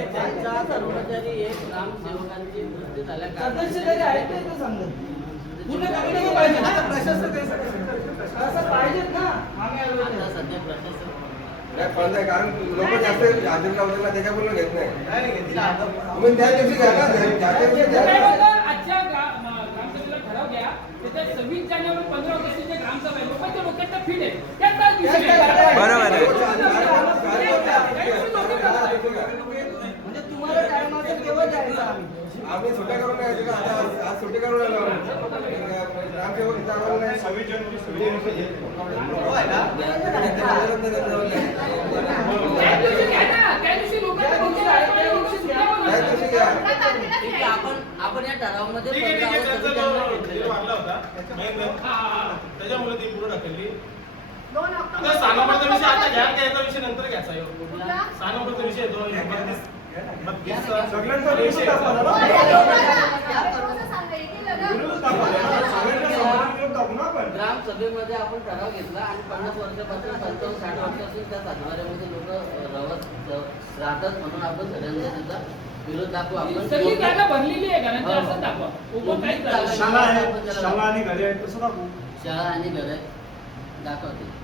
कर्मचारी एक ग्रामसेवकांची मृत्यू झाल्या सदस्य तरी आहेत ते सांगत पूर्ण कमिटी पाहिजे ना प्रशासक असं पाहिजेत ना आम्ही आता सध्या प्रशासक कारण लोक जास्त आजूबाजूला होते ना त्याच्याकडून घेत नाही मग त्या दिवशी घ्या ना आजच्या ग्रामसभेला ठराव घ्या त्याच्यात 26 जानेवारी 15 ऑगस्टचे ग्रामसभा आहे लोकांच्या डोक्यात फीड आहे त्याच दिवशी बरोबर आहे म्हणजे तुम्हाला टाइम असेल तेव्हा जायचं आम्ही सुट्ट्या करून नाही आज सुट्टी करून आलो ग्रामसेवक इथं आम्हाला नाही 26 जानेवारी आपण या ठरावामध्ये त्याच्यामुळे ती पुढे ढकलली. स्थानापन्न विषय आता घ्या याचा विषय नंतर घ्यायचा स्थानापन्न विषय ग्रामसभेमध्ये आपण ठराव घेतला आणि 50 वर्षापासून 55-60 वर्षापासून त्या सातबाऱ्यामध्ये लोक राहतात म्हणून आपण सगळ्यांना त्याचा विरोध दाखवू. आपण सगळी जागा भरलेली आहे घरांच्या असं दाखवा शाळा आणि घरे आहेत तसं दाखवू. शाळा आणि घरे दाखवते.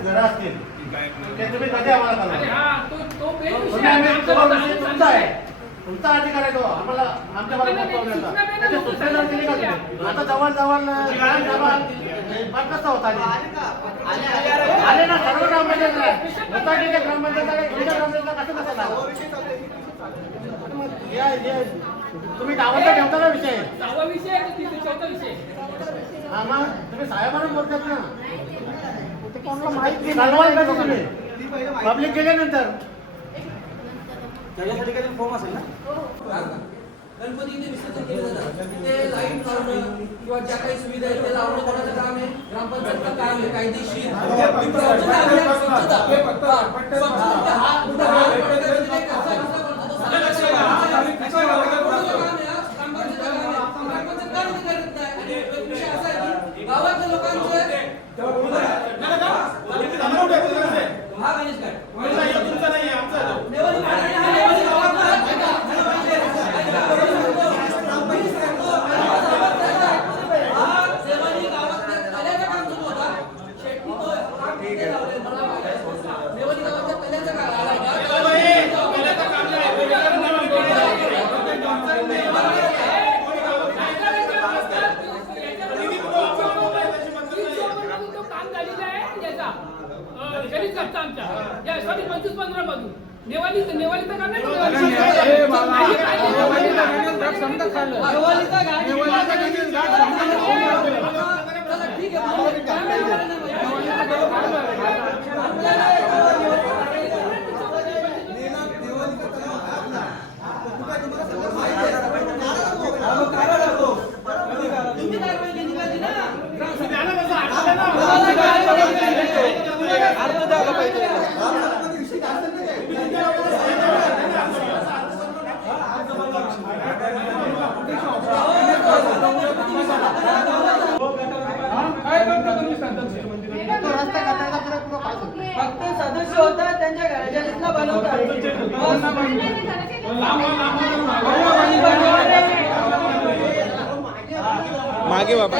घरं असतील ते तुम्ही कधी आम्हाला तुमचा अधिकार आहे तो आम्हाला आमच्या आता जवळ जवळ कसं होता आले ना सर्व ग्रामपंचायत तुम्ही गावाचा ठेवता ना विषय 6वा विषय आहे 4था विषय हा मग तुम्ही साहेबांना बोलतात ना पब्लिक गेल्यानंतर त्याच्यासाठी काही फॉर्म असेल ना गणपती इथे विसर्जन केलं जातं तिथे लाईट लावणं किंवा ज्या काही सुविधा आहेत ते लावणं कोणाचं काम आहे ग्रामपंचायतचं काम आहे कायदेशीर गावातल्या लोकांचं हा गणेश काय तुमचं नाही आमचं फक्त सदस्य होता त्यांच्या घराच्या लिस्टला बनवतात मागे बाबा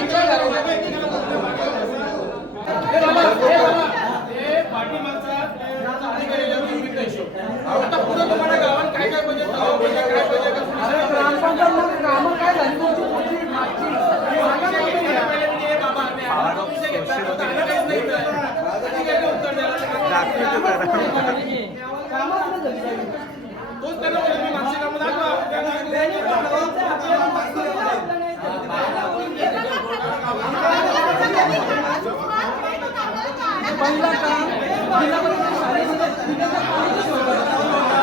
पहिला काम जिल्हा परिषद शाळेमध्ये पिण्याचं पाणी सोडलं.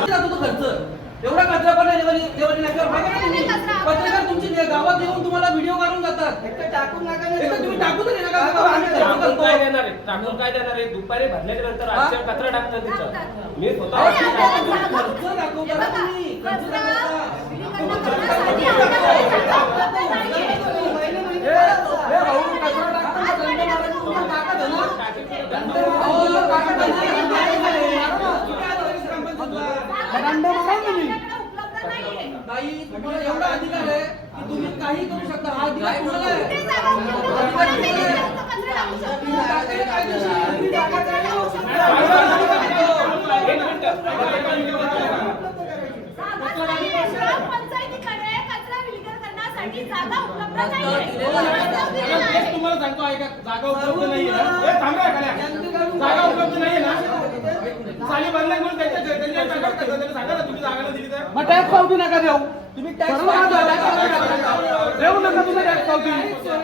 जातो तो खर्च. एवढा कचरा पण लेवल नाक्यावर माहिती आहे तुम्ही? पत्रकार तुमची गावात येऊन तुम्हाला व्हिडिओ काढून जातात. टाकून नका. तुम्ही टाकू तरी नका. आम्ही खर्च टाकून करतो. काय देणार आहे? टाकून काय देणार आहे? दुपारी भरल्याच्या नंतर आजच्या कचरा टाकतात तिथं. मी स्वतः खर्च दाखवता ना तुम्ही. खर्च दाखवता. हे भाऊ कचरा टाकताना दंड मारायला तुम्हाला ताकद आहे ना? अहो, ताकद आहे ना? ताई, तुम्हाला एवढा अधिकार आहे की तुम्ही काही करू शकता. हा अधिकार तुम्हाला आहे. तुम्ही टाकायला कायदेशीर. तुम्ही टाकायला तेच तुम्हाला सांगतो ऐका, जागा उपलब्ध नाहीये ना? ए, थांबा खाल्या. जागा उपलब्ध नाहीये ना? साली बांधल्यामुळे त्यांच्या सांगा ना, तुम्ही जागा नाही दिली तर. मग टॅक्स पावती नका देऊ. तुम्ही टॅक्स देऊ नका. तुम्ही टॅक्स पावती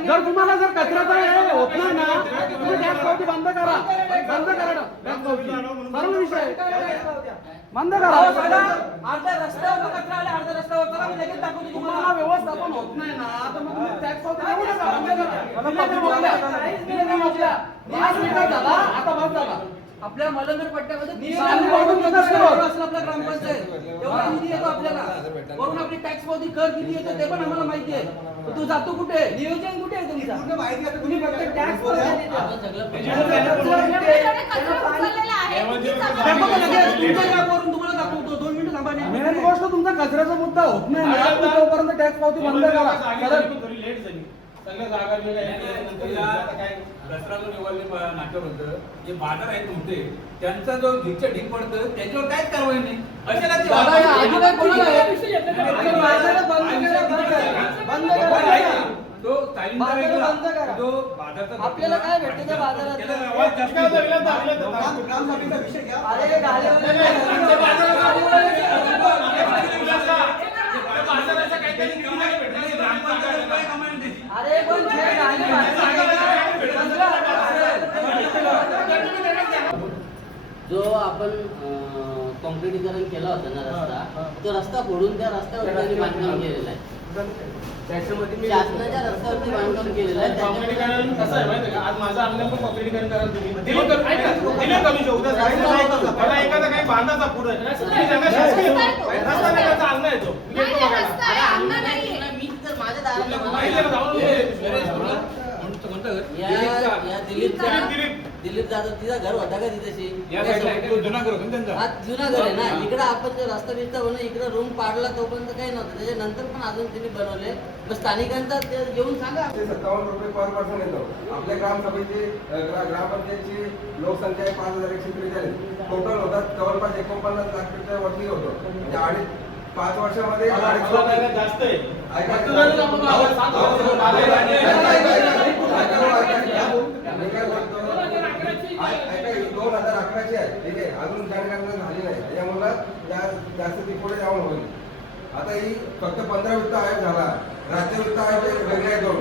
जर तुम्हाला जर कचऱ्याचा हे होत नाही ना, तुम्ही टॅक्स पावती बंद करा. बंद करा टॅक्स पावती. सर्व विषय बंद करा. अर्ध्या रस्त्यावर कचरा आले, अर्ध्या रस्त्यावर चला मी लगेच दाखवतो. तुम्हाला व्यवस्थापन होत नाही ना, तर मग तुम्ही टॅक्स पावती देऊ नका. बंद करा. 5 मिनिटात झाला, आता बंद झाला. आपल्या मलंदर पट्ट्यामध्ये आपला ग्रामपंचायत एवढा निधी येतो आपल्याला. वरून आपली टॅक्स पावती कर किती येतो ते पण आम्हाला माहिती आहे. तू जातो कुठे? नियोजन कुठे आहे तुमचं? माहिती आहे. तुम्ही फक्त टॅक्स तुम्हाला दाखवतो. 2 मिनिटं थांबा. मेन गोष्ट तुमचा कचऱ्याचा मुद्दा होत नाही ना, तोपर्यंत टॅक्स पावती बंद करा. लेट झाली सगळ्या जागा काय दसरा जो निवडले नाट्य होतं जे बाजार आहेत तुमचे त्यांचा जो ढीकच्या ढीक पडतं त्याच्यावर काहीच कारवाई नाही. अशाला ते दादा, या आधी काय कोणाला आहे? तो ताईंचा वेगळा, जो बाजारचा आपल्याला काय भेटतं त्या बाजारात? अरे पण जो आपण कॉन्क्रिटीकरण केला होता ना रस्ता, तो रस्ता फोडून त्या रस्त्यावर त्यांनी बांधकाम केलेलं आहे. शासनाच्या रस्त्यावरती बांधकाम केलेलं आहे. कॉन्क्रिटीकरण कसं आहे माहिती आहे का? आज माझं अंगण पण कॉन्क्रिटीकरण करायला दिले कमी उद्या मला एखादा काही बांधाचा पुढे रस्ता नाही त्याचा अंगण येतो अरे अंगण नाही ना, मी तर माझ्या दारात जाऊन दिलीप जाधव तिचा घर होता का तिथेशी? या साईडला जुना घर होता त्यांचा. हा जुना घर आहे ना. इकडे आपण जो रस्ता बिस्ता बनवला, इकडे रूम पाडला तोपर्यंत काही नव्हतं. त्याच्यानंतर पण अजून त्यांनी बनवले. मग स्थानिकांचा ते येऊन सांगा. 57 रुपये पर पर्सन येतो. आपल्या ग्रामसभेची ग्रामपंचायतची लोकसंख्या आहे 5143. टोटल होतात जवळपास 49 लाखाच्या वरती होतो. म्हणजे 5 वर्षामध्ये जास्त आहे. दोन 2011ची आहे. ठीक आहे, अजून जनगणना झाली नाही. त्याच्यामुळे जास्त ती पुढे जाऊन होईल. आता ही फक्त 15 वित्त आयोग झाला. राज्य वित्त आयोग वेगळा येतो.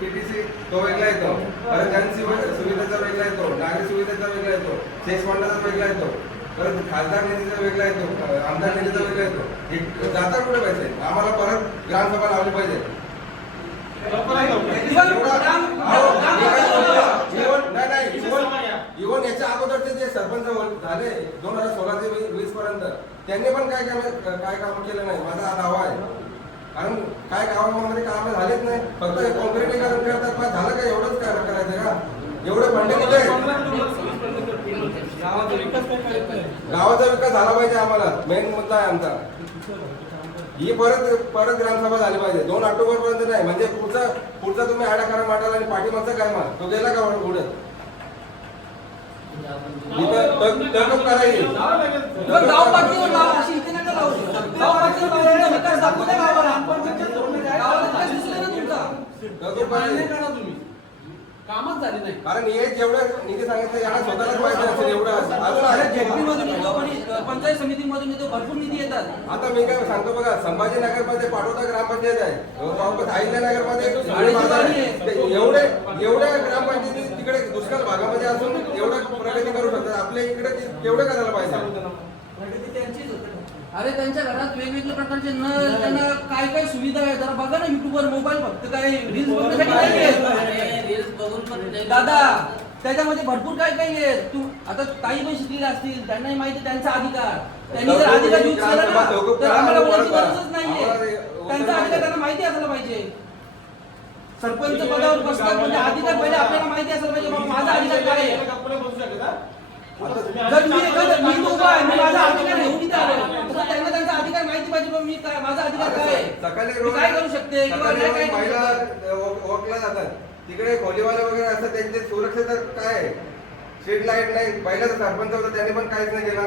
टीटीसी तो वेगळा येतो. परत जनसुविधेचा वेगळा येतो. नागरी सुविधेचा वेगळा येतो. सेस फंडाचा वेगळा येतो. परत खासदार निधीचा वेगळा येतो. आमदार निधीचा वेगळा येतो. हे जाता कुठे पाहिजे? आम्हाला परत ग्रामसभा लावली पाहिजे. इव्हन याच्या अगोदरचे जे सरपंच झाले 2016 ते 20 पर्यंत त्यांनी पण काय काम केलं नाही. माझा दावा आहे. कारण काय गावामध्ये काम झालेच नाही. फक्त कॉन्क्रिटीकरण करतात. पण झालं का? एवढंच काय करायचं का? एवढे फंड केले. गावाचा विकास झाला पाहिजे. आम्हाला मेन मुद्दा आहे आमचा. ही परत ग्रामसभा झाली पाहिजे. 2 ऑक्टोबर पर्यंत नाही. म्हणजे पुढचा तुम्ही आडाकारा मांडाल आणि पाठीमागचा काय माल तो गेला का उडत? करायची गाव पातळीवर लावा. अशी इथे नका लावू. गाव पातळीवर लावून तुमचा विकास दाखवू द्या गावाला. गावाला विकास दिसला ना तुमचा. तुम्ही कामच झाले नाही. कारण हे जेवढं निधी सांगितलं याला स्वतःलाच माहिती असेल एवढं अजून आहे. जेपी मधून येतो आणि पंचायत समितीमधून येतो. भरपूर निधी येतात. आता मी काय सांगतो बघा, संभाजीनगर मध्ये पाटोदा ग्रामपंचायत आहे. अहिल्यानगर मध्ये एवढ्या ग्रामपंचायती तिकडे दुष्काळ भागामध्ये असून एवढं प्रगती करू शकतात, आपल्या इकडे केवढं करायला पाहिजे? अरे त्यांच्या घरात वेगवेगळ्या प्रकारचे नळ, त्यांना काय काय सुविधा आहे जरा बघा ना युट्यूबवर. मोबाईल फक्त काय रील्स बघण्यासाठी नाही रील्स बघून पण दादा त्याच्यामध्ये भरपूर काय काय आहे. तू आता काही पण शिकलेले असतील, त्यांनाही माहिती आहे त्यांचा अधिकार. त्यांनी जर अधिकार यूज केला ना तर आम्हाला बोलायची गरजच नाहीये. त्यांचा अधिकार त्यांना माहिती असायला पाहिजे. सरपंच पदावर बसतात म्हणजे अधिकार पहिले आपल्याला माहिती असायला पाहिजे बाबा माझा अधिकार काय आहे. गप्पा बसू शकता. जर मी एखादं मी उभा आहे, मी माझा अधिकार घेऊन इथे आलो तर त्यांना त्यांचा अधिकार माहिती पाहिजे बाबा मी काय माझा अधिकार काय आहे, सकाळी मी काय करू शकते किंवा नाही काय करू महिला शकते. वॉकला जातात, तिकडे खोलीवाले वगैरे असतात, त्यांची सुरक्षा काय आहे? स्ट्रीट लाईट नाही. पहिला तर सरपंच होता त्यांनी पण काहीच नाही केला.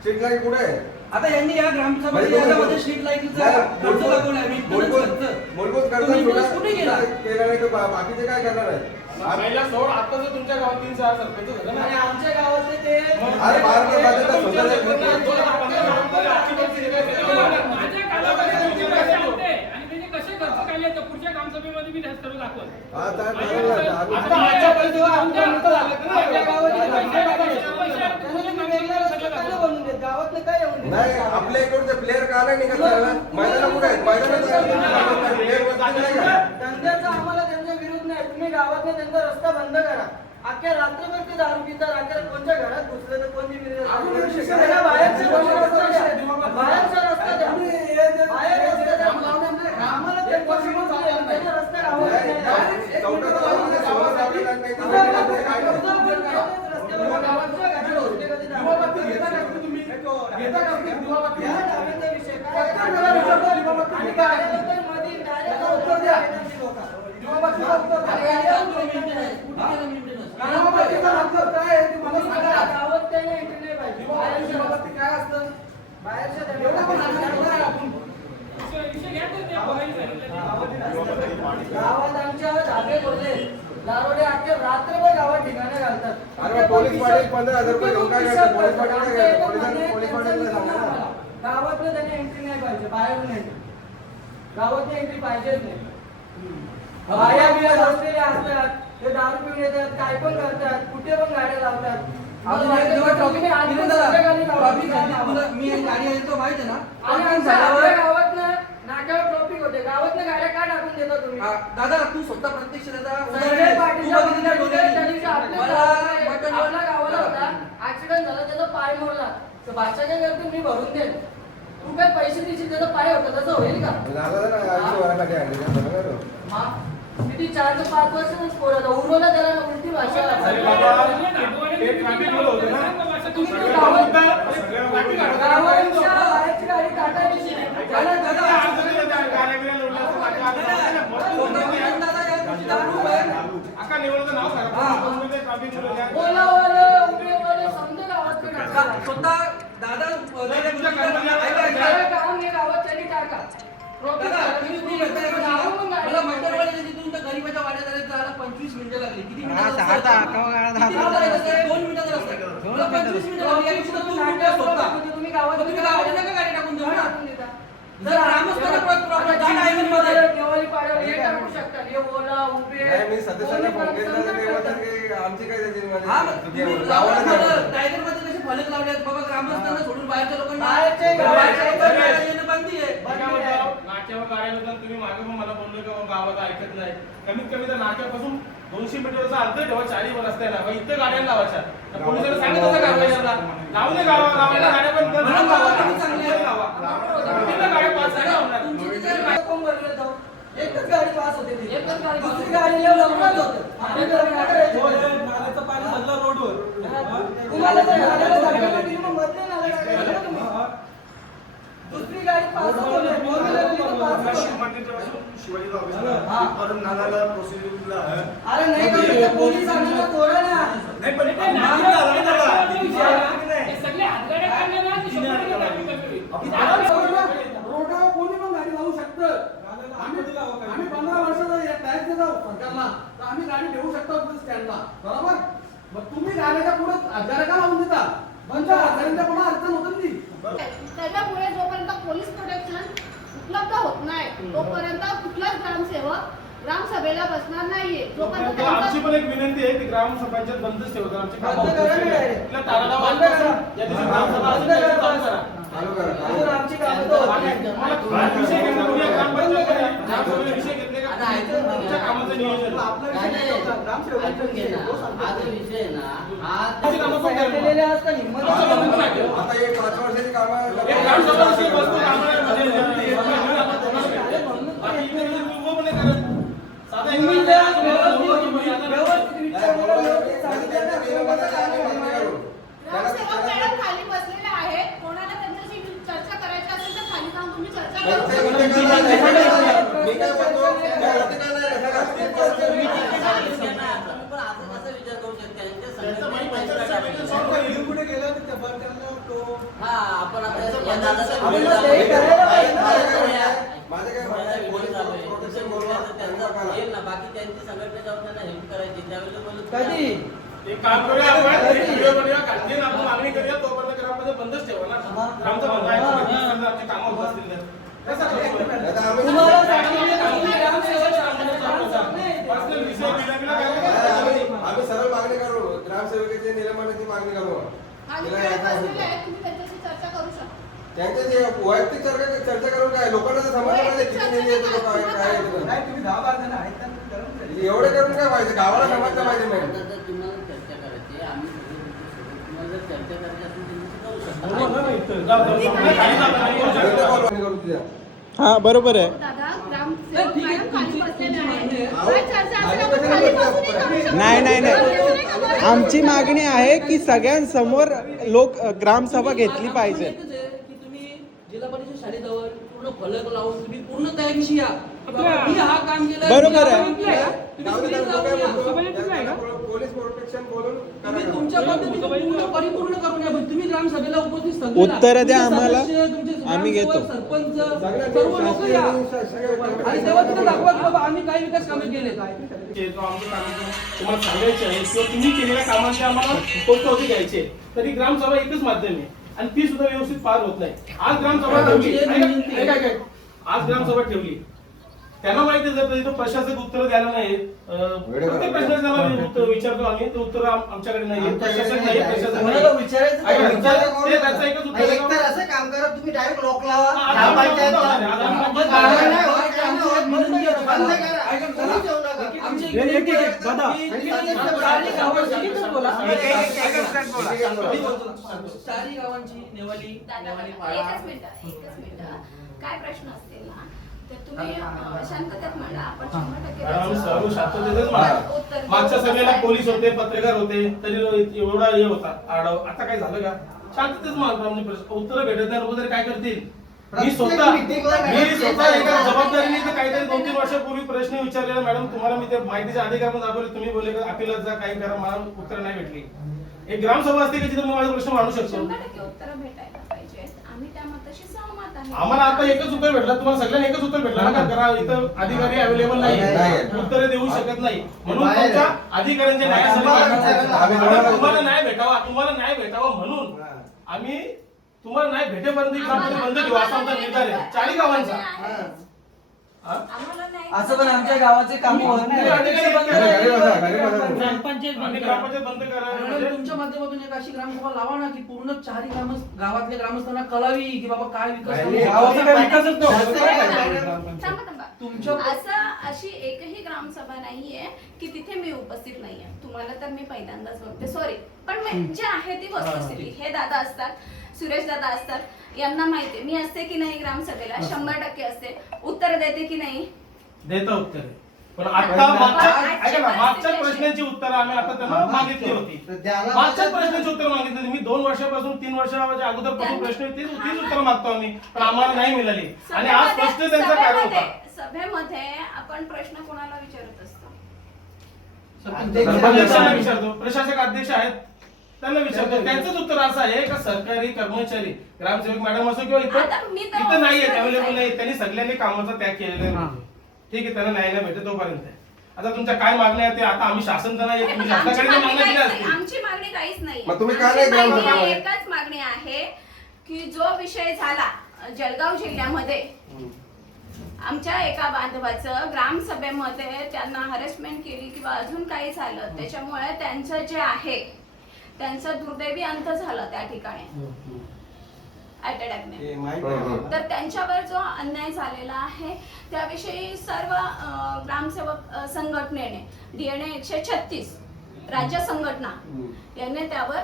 स्ट्रीट लाईट कुठे आहे? आता यांनी या ग्रामसभेच्या याच्यामध्ये स्ट्रीट लाईटचा खर्च दाखवलाय, maintenance खर्च. मूलभूत तो खर्च maintenance कुठे गेला? केला नाही तर बाकीचे काय करणार आहे? पहिला सोड आता जर तुमच्या गावात 3-6 सरपंच झाले ना, आणि आमच्या गावातले ते अरे बाहेर पण बाजूला स्वतःला एक माझ्या कालावधीत तुमचे पैसे होते आणि त्यांनी कसे खर्च केले तर पुढच्या ग्रामसभेमध्ये मी त्याच करून दाखवलं. हा, तर ठरवलं ना. आता आजच्या परिस्थितीत आमच्या नंतर आलं ना. आपल्या गावातले गावातलं काय येऊन देत? नाही, आपल्या इकडचे प्लेअर का नाही निघत त्याला? मैदान कुठे आहेत? मैदानात प्लेअर वरती नाही का? धंद्याचा आम्हाला त्यांच्या विरोध नाही. तुम्ही गावातला त्यांचा रस्ता बंद करा. अख्ख्या रात्रभर ते दारू पितात. अख्ख्या कोणत्या घरात घुसलं तर कोणती त्यांना बाहेरचा रस्ता द्या. बाहेरचा रस्ता द्या. बाहेर रस्ता द्या. आम्हाला त्यांच्या विरोध नाही. त्यांना रस्ता गावात नाही. चौदा गावामध्ये समोर लावलेला नाही. तिथे काय नाही. रस्त्यावर गावाच्या घरात घुसले कधी दारू. या दारूचा विषय काय? आणि गाड्याला मध्ये डायरेक्ट उत्तर द्या. गावात काही एंट्री नाही पाहिजे. बाहेरच्या विषय घ्या तर ते बघायला सांगितलं. गावात आमच्या धाबे बोलले दारोडे अख्खे रात्रभर गावात ठिकाणं घालतात. अरे मग पोलीस पाटील 15,000 रुपये घेऊन काय करतात? पोलीस पाटील काय करतात? पोलीस पाटील सांगा ना. गावातलं त्यांनी एंट्री नाही पाहिजे. बाहेरून एंट्री गावातली एंट्री पाहिजेच नाही. बाया बिया बसलेले असतात, ते दारू पिऊन येतात, काय पण करतात, कुठे पण गाड्या लावतात. मी गाडी आहे तो माहिती आहे ना. आणि आमच्या आपल्या गावात ना नाक्यावर ट्रॉफिक होते. गावात गाड्या का टाकून देता तुम्ही? दादा तू स्वतः प्रत्यक्ष दादा संजय पाटीलच्या तू बघितलं डोळ्यांनी. त्या दिवशी आपल्या गावाला होता ऍक्सिडेंट झाला, त्याचा पाय मोडला. तर भाषा काय करते, मी भरून देईल. तू काय पैसे देशील, त्याचा पाय होता, तसं होईल का? झालं ना, आयुष्यभरासाठी आणली ना, बरोबर आहे. हा? किती 4 ते 5 वर्षाचाच पोरं उरवला त्याला उलटी भाषा. अरे बाबा, ते ट्रॅफिक रूल होतं ना. तुम्ही सगळ्या गावात- गावात- गावाच्या बाहेरची गाडी टाटा दिशी नाही. गाड्या बिड्या लोटल्या असं वाटलं. अख्खा निवडचं नाव सांगा. ट्रॅफिक रूल आहे. ओलावालं, उबेवालं समजा गावात का टाका. स्वतः दादा सगळं काम हे गावात त्यांनी टाका. मला मंडळवाडीच्या तिथून तर गरीबाच्या वाड्यात आले तर 25 मिनिटं लागली. किती मिनिटं लागतात? 2 मिनिटं रस्ता. मला 25 मिनिटं लागली. या दिवशी तर 2 मिनिटं स्वतः. तुम्ही गावात तुम्ही गावात नका गाडी टाकून देऊ ना. टाकून देता. जर ग्रामस्थांना प्रॉब्लेम झाला आहे मध्ये दिवाळी पाडव्याला हे टाकू शकता. हे ओला, उबे, नाही, मी सदस्यांना फोन केला तर ते कोणी पण म्हणतात की आमची काय त्याची हा म्हणजे चुकी आहे. तुम्ही गावाला लावलं टायगर मध्ये कसे फलक लावले आहेत बाबा ग्रामस्थांना सोडून बाहेरच्या लोकांना बाहेरचे बाहेरच्या लोकांना गावाचे- येणं बंदी आहे. बघा म्हटलं, नाक्यावर गाड्या लोटतात. तुम्ही मागे पण मला बोललो की बाबा गावात ऐकत नाही. कमीत कमी तर नाक्यापासून 200 मीटरचं अंतर ठेवा. 40 रस्त्याला मग इथं गाड्या लावायच्या. तर पोलिसांना सांगितलं होतं कारवाईला लावून दे. गावाला गाड्या पण कर. म्हणून गावात तुम्ही चांगली आहे. लावा. तिथं गाड्या पास नाही होणार. तुमची तिथे कोण बरोबर जाऊ? एकच गाडी पास होते ती. दुसरी गाडीला लवकरच होतं. आणि जर गाडी तुम्हाला जर गाडीला जागा दिली मग मधल्या नाल्याला टाकायचं ना तुम्ही. दुसरी गाडी पास होत नाही. फोर व्हीलर गेली तर पास होत नाही. अरे नाही करू शकत. पोलिसांना तोडा ना. हे सगळे हातगाड्या काढले ना ते 100% traffic कमी होईल. रोडावर कोणी पण गाडी लावू शकतं. आम्ही 15 वर्षाचा टॅक्स देतो सरकारला, तर आम्ही गाडी ठेवू शकतो स्टँडला, बरोबर? मग तुम्ही गाड्याच्या पुढे हजारा का लावून देता? बंद हजारांच्या पुढे अडचण होतं ती. त्याच्यामुळे जोपर्यंत पोलीस प्रोटेक्शन उपलब्ध होत नाही तोपर्यंत कुठलाच ग्रामसेवक ग्रामसभेला बसणार नाहीये जोपर्यंत तर आमची त्यांचा- पण एक विनंती आहे की ग्रामसभांच्यात बंदच ठेवतात आमची बंद कामं करा होत ना नसतील. direct. तिला तारडा बंद वाजता करा. या दिवशी ग्रामसभा असेल त्या दिवशी चालू करा. चालू करा अजून आमची कामं तर होत नाही. मला विषय घेतला कोणी ग्रामपंचायत ग्रामसभेला विषय घेतले का आता ऐकून घ्या. तुमच्या कामाचं नियोजन आपला विषय नाही होता. ग्रामसेवकांचा ऐकून घे विषय ना. आहे. तो सांगतो. हा जो विषय आहे ना हा आमची कामं कोण सह्या करणार? केलेल्या असतात हिंमत आमची कामं कोण करणार? आता हे 5 वर्षाची कामं एक ग्रामसभा असेल, वस्तू कामाला म्हणजे बाकी इथे तुम्ही उभं पण नाही करत. साधा एक तुम्ही ग्रामसभा जर व्यवस्थित विचारलेलं व्यवस्थित सांगितलं तर बरोबर काय होणार? ग्रामसेवक मॅडम खाली बसलेले आहेत कोणाला त्यांच्याशी चर्चा करायची असेल तर खाली जाऊन तुम्ही चर्चा करू शकता. मी काय म्हणतो त्या अधिकाऱ्याला रेखा असतील तर तुम्ही पण असं कसं विचार करू शकता यांच्या संघटनेने पैसा टाकला. हा आपण आता या दादाचा आपण व्हिडिओ मग चालू ते आहे. करायला पाहिजे ना. माझं काय माझा म्हणणं आहे, व्हिडिओ पोलीस चालू आहे. प्रोटेक्शन त्यांचं बोलून त्यांचं येईल ना बाकी त्यांची संघटना जाऊन त्यांना हेल्प करायची त्यावेळेला बोलत कधी एक काम करूया आपण एक व्हिडिओ बनवूया काढून आपण मागणी करूया तोपर्यंत ग्रामपंचायत बंदच ठेवा ना ग्रामचं बंद आहे आमची कामं होत असतील तर. कसं करू? आता आम्ही तुम्हाला सांगितलं का तुम्ही ग्रामसेवक सांगताय? पर्सनल विषय बिला आम्ही सरळ मागणी करू ग्रामसेवकाची निलंबनाची मागणी करू खाली तिला मॅडम यायचं असेल बसलेले तर. आहेत तुम्ही त्यांच्याशी चर्चा करू शकता. त्यांच्याशी वैयक्तिक चर्चा करून काय लोकांना तर समजलं पाहिजे किती निधी येतो तो काय काय येतो. नाही, तुम्ही 10-12 जण आहेत ना, तुम्ही करून घ्या. एवढे करून काय पाहिजे गावाला समजलं पाहिजे मॅडम आता जर तुम्हाला चर्चा करायची आहे, आम्ही सगळे तुमच्या सोबत. तुम्हाला जर चर्चा करायची असेल तर तुम्ही करू शकता. हा बरोबर आहे. दादा ग्रामसेवक ठीक आहे, मॅडम खाली तुमची- बसलेले तुमची मागणी आहेत आहे. काय चर्चा असेल आपण खाली बसूनही करू शकतो. नाही, नाही, नाही. गरजेचं नाही का? आमची मागणी आहे की सगळ्यांसमोर लोक ग्रामसभा घेतली पाहिजे. की तुम्ही जिल्हा परिषद शाळेजवळ पूर्ण फलक लावून तुम्ही पूर्ण तयारीशी या की बाबा मी हा काम केलं बरोबर आहे. तुम्ही screen लावून या. पोलीस प्रोटेक्शन बोलून तुम्ही करा. तुमच्या पद्धतीने पूर्ण परिपूर्ण करून या पण तुम्ही ग्रामसभेला उपस्थित सगळेला, उत्तरं द्या तुमचे आम्हाला. सदस्य, तुमचे आम्ही घेतो. ग्रामसेवक, सरपंच सर्व लोक या आणि तेव्हा तिथे दाखवा की बाबा आम्ही काही विकास कामे केले तो आमचं काम तुम्हाला सांगायचे आहे किंवा तुम्ही केलेल्या कामांचे आम्हाला पोचपावती द्यायची तरी ग्रामसभा एकच माध्यम आहे आणि ती सुद्धा व्यवस्थित पार होत नाही. आज ग्रामसभा ठेवली आज ग्रामसभा ठेवली त्यांना माहिती आहे जर प्रशासक उत्तर द्यायला नाही प्रत्येक प्रश्नाचं त्यांना उत्तर विचारतो आम्ही ते उत्तर आमच्याकडे नाही प्रशासक नाही प्रशासक कोणाला नाही विचारायचं ऐका, तर विचारा. ते त्याचं एकच उत्तर आहे एक तर का? असं काम करा तुम्ही डायरेक्ट लॉक लावा हा, ग्रामपंचायतला. आता मग गाड्या नाही होत, काय नाही होत, बंद करा. बंद करा. कोणीच येऊ नका. आमची एक- एक- एक- एक- दादा. चारही गावांची एक- चारही गावांची नेवाली नेवाली पाडा एकच मिनिट काय प्रश्न असतील ना तर तुम्ही शांततेत म्हणा आपण 100% मॅडम, सर्व त्याचं शांततेतच म्हणा. उत्तर देऊ. मागच्या सभेला पोलीस होते पत्रकार होते तरी एवढा हे होता आढाव आता काय झालं का शांततेच मानतो आमचे प्रश्न उत्तर भेटत नाही लोक तरी काय करतील मी स्वतः एका जबाबदारीने इथं काहीतरी 2-3 वर्षापूर्वी प्रश्न विचारलेला मॅडम तुम्हाला मी ते माहितीचे अधिकार पण दाखवले तुम्ही बोलले का अपिलात जा काही करा मला उत्तर नाही भेटली एक ग्रामसभा असते की जिथे मी माझे प्रश्न मांडू शकतो 100% उत्तरं भेटायला पाहिजेत आम्ही त्या मताशी सहमत आहे आम्हाला आता एकच उत्तर भेटलं तुम्हाला सगळ्यांना एकच उत्तर भेटलं ना का करा इथं अधिकारी अवेलेबल नाही उत्तरे देऊ शकत नाही म्हणून तुमच्या अधिकाऱ्यांच्या न्यायासाठी तुम्हाला न्याय भेटावा म्हणून आम्ही तुम्हाला नाही भेटेपर्यंत ही ग्रामपंचायत बंद ठेवू असा आमचा निर्धार आहे 40 गावांचा हा? आम्हाला नाही असं पण आमच्या गावाचे काम होत नाही. तुम्ही अधिकारी बंद घरी बसा, करा. घरी बसा. आम्ही ग्रामपंचायत बंद करा मॅडम, म्हणजे तुमच्या माध्यमातून एक अशी ग्रामसभा लावा ना की पूर्ण चारही गावातल्या ग्रामस्थांना कळावी की बाबा काय विकास कामे होत गावाचा आहेत. काही विकासच थांबा. तुमच्या अशी एकही ग्रामसभा नाहीये की तिथे मी उपस्थित नाहीये तुम्हाला तर मी पहिल्यांदाच बघते सॉरी पण जे आहे ती वस्तुस्थिती हे दादा असतात सुरेश दादा असतात यांना माहितीये मी असते की नाही ग्रामसभेला 100% असते उत्तर देते की नाही देता उत्तर पण आता मागच्या प्रश्नांची उत्तर आम्ही आता त्यांना मागितली होती मागच्या प्रश्नांची उत्तर मागितली होती मी 2 वर्षापासून 3 वर्षाच्या अगोदरपासून प्रश्न तीच उत्तर मागतो आम्ही पण आम्हाला नाही मिळाली आणि आज स्पष्ट त्यांचं कारण होता सभेमध्ये आपण प्रश्न कोणाला विचारत असतो अध्यक्षांना विचारतो प्रशासक अध्यक्ष आहेत त्यांना विचारतो त्यांचंच उत्तर असं आहे का सरकारी कर्मचारी ग्रामसेवक मॅडम असो किंवा आता मी तर इथं नाही ऑफिसला अवेलेबल नाही जाईल. त्यांनी सगळ्यांनी कामाचा त्याग केलेला आहे ठीक आहे त्यांना न्याय नाही भेटत तोपर्यंत आता तुमच्या काय मागण्या आहेत ते आता आम्ही शासन तर नाही तुम्ही आमची शासनाकडे मागणी मागण्या दिल्या काहीच नाही. असतील आमची मागणी काहीच नाही मग तुम्ही का आमची नाही मागणी ग्रामसभेमध्ये? एकच मागणी आहे की जो विषय झाला जळगाव जिल्ह्यामध्ये आमच्या एका बांधवाचं ग्रामसभेमध्ये त्यांना हॅरेसमेंट केली किंवा अजून काही झालं त्याच्यामुळे त्यांचं जे आहे त्यांचा दुर्दैवी अंत झाला त्या ठिकाणी अटॅकने. तर त्यांच्यावर जो अन्याय झालेला आहे त्याविषयी सर्व ग्रामसेवक संघटनेने DNA 136 राज्य संघटना यांनी त्यावर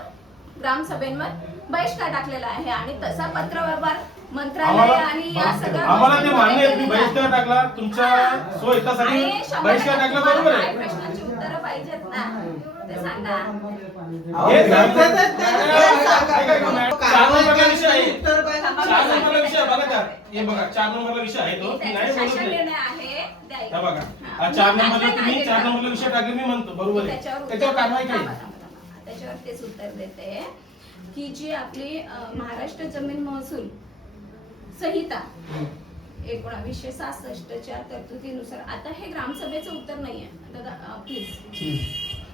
ग्रामसभेवर बहिष्कार टाकलेला आहे आणि तसा पत्रव्यवहार मंत्रालय आणि या सगळ्या आम्हाला ते मान्य आहे. तुम्ही बहिष्कार टाकला तुमच्या सोयीसाठी बहिष्कार टाकला बरोबर आहे. प्रश्नाची उत्तरं पाहिजेत ना ते सांगा. हे 4 नंबरला विषय आहे. 4 नंबरला विषय बघा का हे बघा 4 नंबरला विषय आहे तो हे नाही त्याचा बोलत शासन नाही. निर्णय आहे द्यायचा. हा बघा हा 4 नंबरला तुम्ही 4 नंबरला विषय टाकले मी म्हणतो बरोबर आहे. त्याच्यावर कारवाई काय त्याच्यावर तेच उत्तर देते की जी आपली महाराष्ट्र जमीन महसूल संहिता 1966च्या तरतुदीनुसार आता हे ग्रामसभेचं उत्तर नाहीये दादा प्लीज.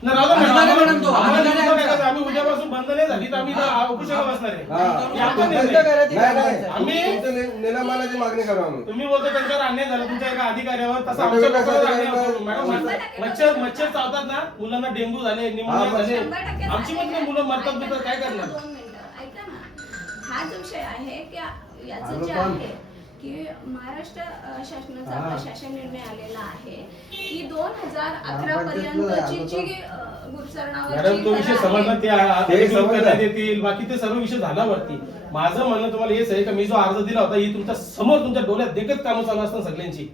नाही, राहू दे मॅडम. मॅडम, तो आम्हाला अधिकारी निवडून आहे. टाकायचं. आम्ही उद्यापासून बंद नाही झाली तर आम्ही उपोषणाला बसणार आहे. हे आमचा बंद निर्णय आहे. आम्ही आम्ही तुमच्या निलंबनाची मागणी करू आम्ही. तुम्ही बोलतो त्यांच्यावर अन्याय झाला तुमच्या एका अधिकाऱ्यावर तसं आमच्या लोकांवर अन्याय होतो. मॅडम मच्छर चावतात ना मुलांना डेंग्यू झाले निमोनिया झाले 100% आमची मधली मुलं मरतात बिरतात काय करणार. 2 मिनिटं ऐका ना. हा जो विषय आहे की याचं जे आहे की महाराष्ट्र शासनाचा आता शासन निर्णय आलेला आहे की 2011 पर्यंतची जी मॅडम तो विषय समजला ते करण्यात येतील बाकी ते सर्व विषय झाला वरती. माझं म्हणणं तुम्हाला हेच आहे की मी जो अर्ज दिला होता ही तुमच्या समोर तुमच्या डोळ्यात देखत कामं चालू असतात सगळ्यांची.